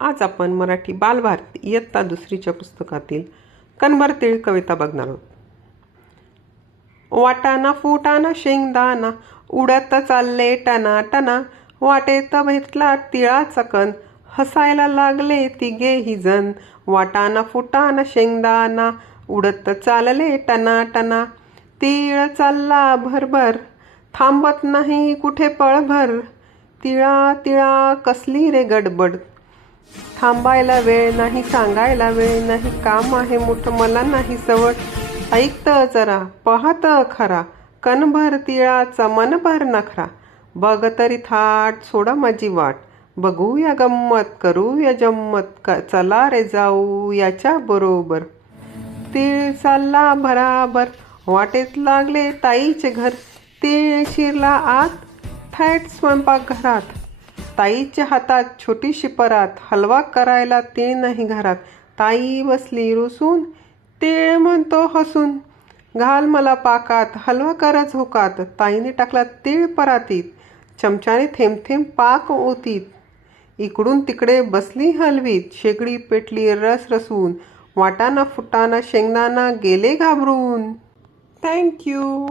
आज आपण मराठी बालभारती इयत्ता दुसरीच्या पुस्तकातील कणभर तीळ कविता बघणार आहोत. वाटाणा फुटाणा शेंगदाणा उडत चालले टना टना, वाटेत भेटला तिळाचा कण, हसायला लागले तिघेही जण. वाटाणा फुटाणा शेंगदाणा उडत चालले टना टना, तीळ चालला भरभर, थांबत नाही कुठे पळभर. तिळा तिळा कसली रे गडबड, थांबायला वेळ नाही सांगायला वेळ नाही, काम आहे मोठं मला नाही सवड. ऐकत जरा पाहत खरा, कणभर तिळाचा मनभर नखरा. बघ तरी थाट सोडा माझी वाट, बघूया गंमत करूया जम्मत, चला रे जाऊ याच्या बरोबर. तीळ चालला भराभर, वाटेत लागले ताईचे घर, तीळ शिरला आत थेट स्वयंपाक घरात. ताईच्या हातात छोटीशी परात, हलवा करायला तीळ नाही घरात. ताई बसली रुसून, तीळ म्हणतो हसून, घाल मला पाकात हलवा कर झोकात. ताईने टाकला तीळ परातीत, चमच्याने थेंब थेंब पाक ओतीत. इकडून तिकडे बसली हलवीत, शेगडी पेटली रस रसवून, वाटाणा फुटाणा शेंगदाणा गेले घाबरून. थँक्यू.